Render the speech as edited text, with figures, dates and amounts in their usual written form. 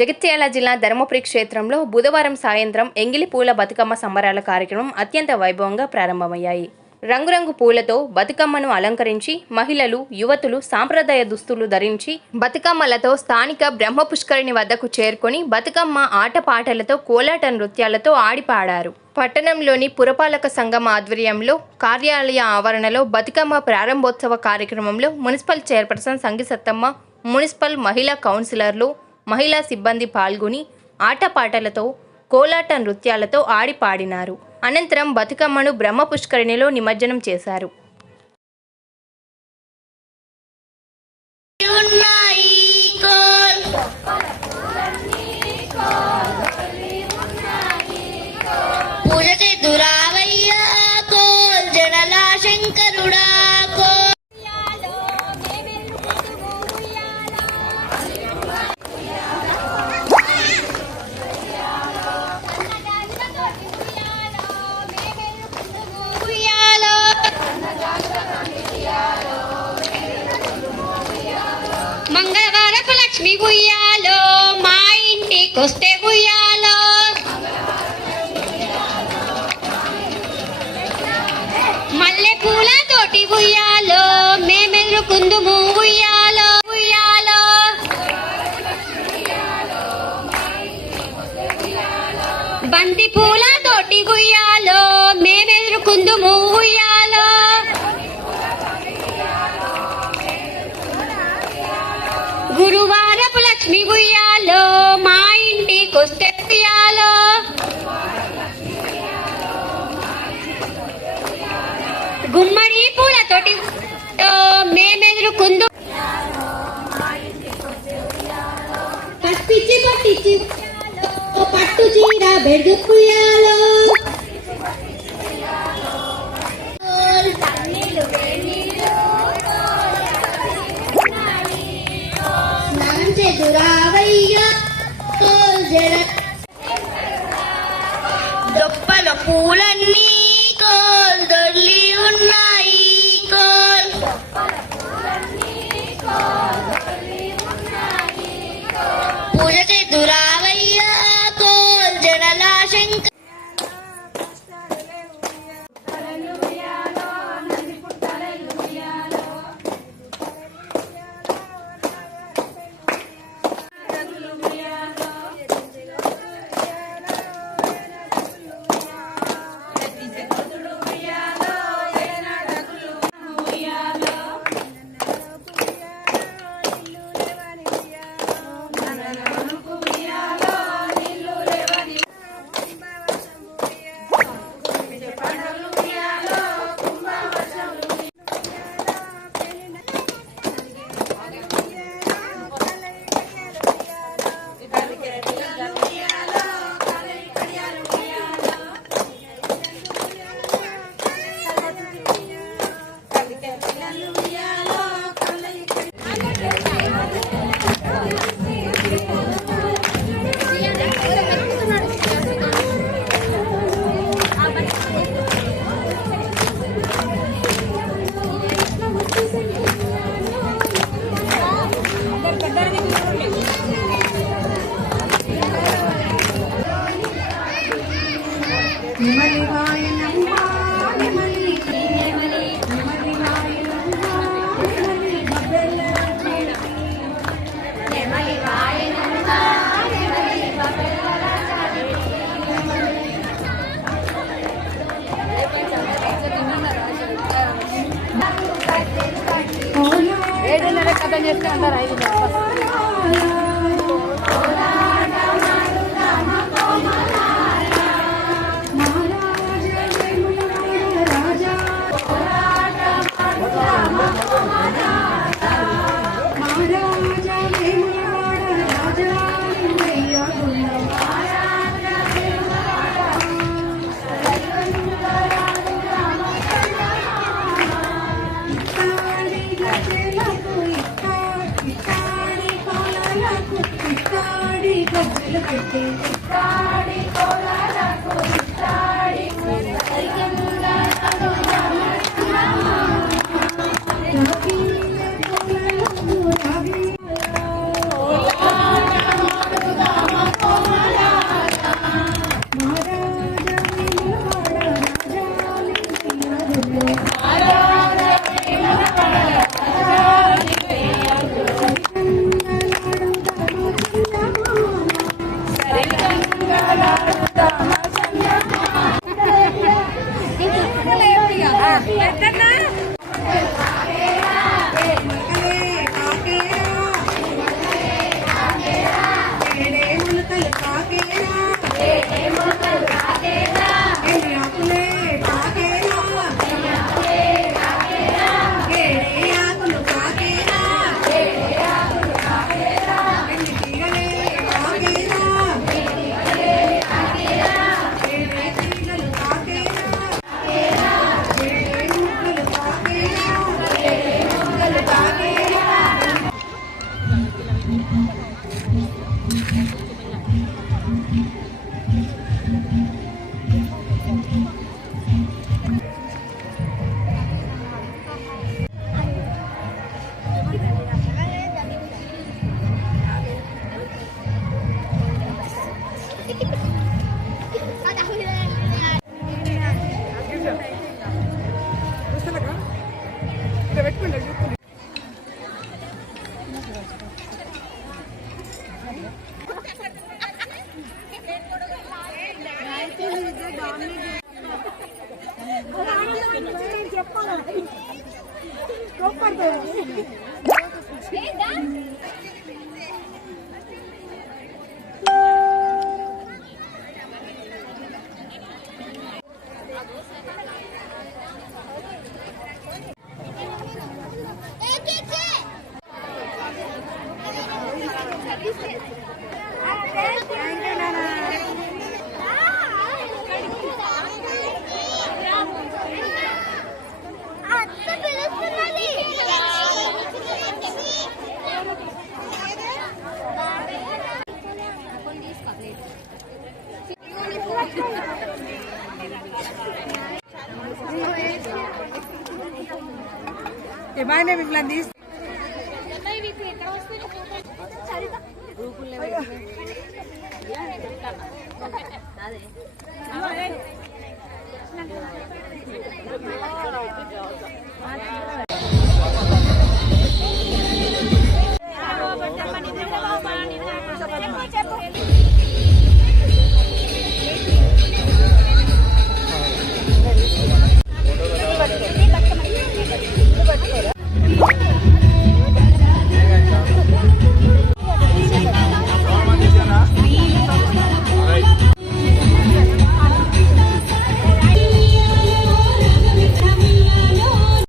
జగిత్యాల జిల్లా ధర్మపురి క్షేత్రంలో బుధవారం సాయంత్రం ఎంగిలి పూల బతుకమ్మ సంబరాల కార్యక్రమం అత్యంత వైభవంగా ప్రారంభమయ్యాయి. రంగురంగు పూలతో బతుకమ్మను అలంకరించి మహిళలు, యువతులు సాంప్రదాయ దుస్తులు ధరించి బతుకమ్మలతో స్థానిక బ్రహ్మపుష్కరిణి వద్దకు చేరుకొని బతుకమ్మ ఆటపాటలతో కోలాట నృత్యాలతో ఆడిపాడారు. పట్టణంలోని పురపాలక సంఘం ఆధ్వర్యంలో కార్యాలయ ఆవరణలో బతుకమ్మ ప్రారంభోత్సవ కార్యక్రమంలో మున్సిపల్ చైర్పర్సన్ సంగిసత్తమ్మ, మున్సిపల్ మహిళా కౌన్సిలర్లు, మహిళా సిబ్బంది పాల్గొని ఆటపాటలతో కోలాట నృత్యాలతో ఆడిపాడినారు. అనంతరం బతుకమ్మను బ్రహ్మపుష్కరిణిలో నిమజ్జనం చేశారు. మంగళవారపు లక్ష్మి గుయ్యాలో మా ఇంటికొస్తే గుయ్యాలో, మల్లె పూల తోటి గుయ్యాలో మేమెదురుకుందుము గుయ్యాలో గుయ్యాలో, బంతి పూల తోటి గుయ్యాలో మేమెదురుకుందుము గుయ్యాలో, గురువారపు లక్ష్మి గుయ్యాలో మా ఇంటికొస్తే గుయ్యాలో, గుమ్మడి పూలతోటి మేమెదురుకుందు, పట్టించి పట్టించి పట్టు చీర బెడుగు గుయ్యాలో, దొప్పల పూలన్నీ కోల్ దొర్లి ఉన్నాయి కోల్, పూజ చేదురావయ్యా కోల్ జనల శంకర్. కథ చేస్తే అందరు 5 ఏమైనా మిమ్మల్ని తీసి అదే